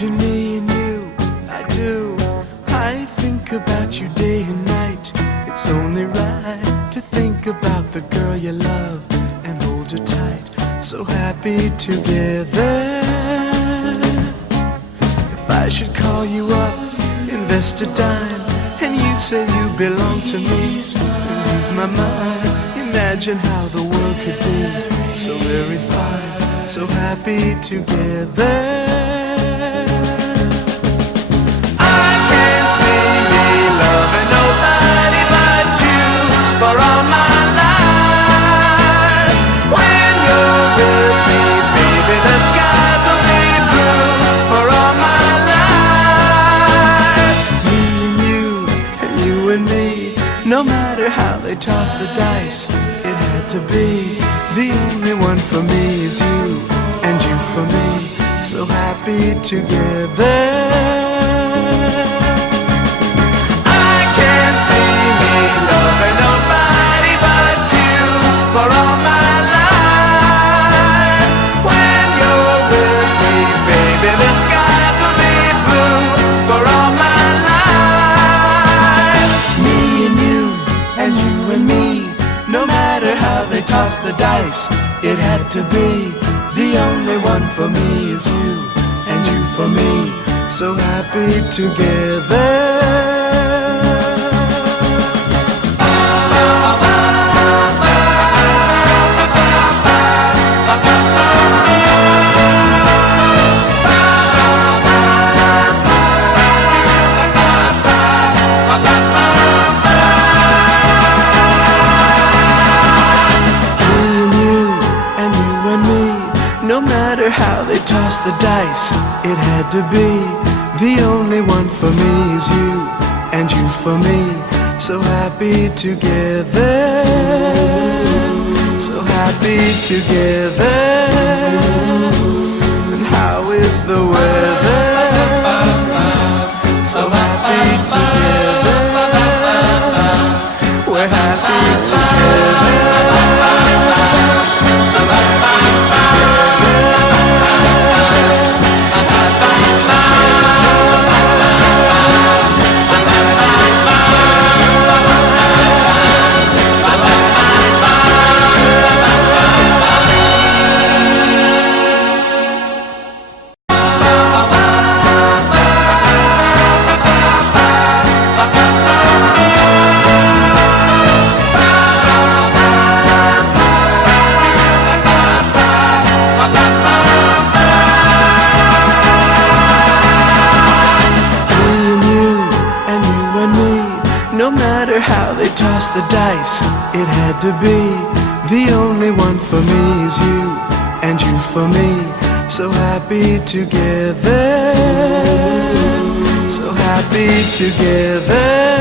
Imagine me and you, I do. I think about you day and night. It's only right to think about the girl you love and hold her tight. So happy together. If I should call you up, invest a dime, and you say you belong to me, lose my mind. Imagine how the world could be so very fine, so happy together. I can't see me loving nobody but you for all my life. When you're with me, baby, the skies will be blue for all my life. Me and you and me, no matter how they toss the dice, it had to be. The only one for me is you, and you for me, so happy together. I can't see me loving nobody but you for all my life. When you're with me, baby, the skies will be blue for all my life. Me and me, no matter how they toss the dice, it had to be. The only one for me is you, and you for me, so happy together. No matter how they toss the dice, it had to be. The only one for me is you, and you for me, so happy together. So happy together. And how is the weather? So happy together. We're happy together. So happy together. No matter how they toss the dice, it had to be. The only one for me is you, and you for me, so happy together. So happy together.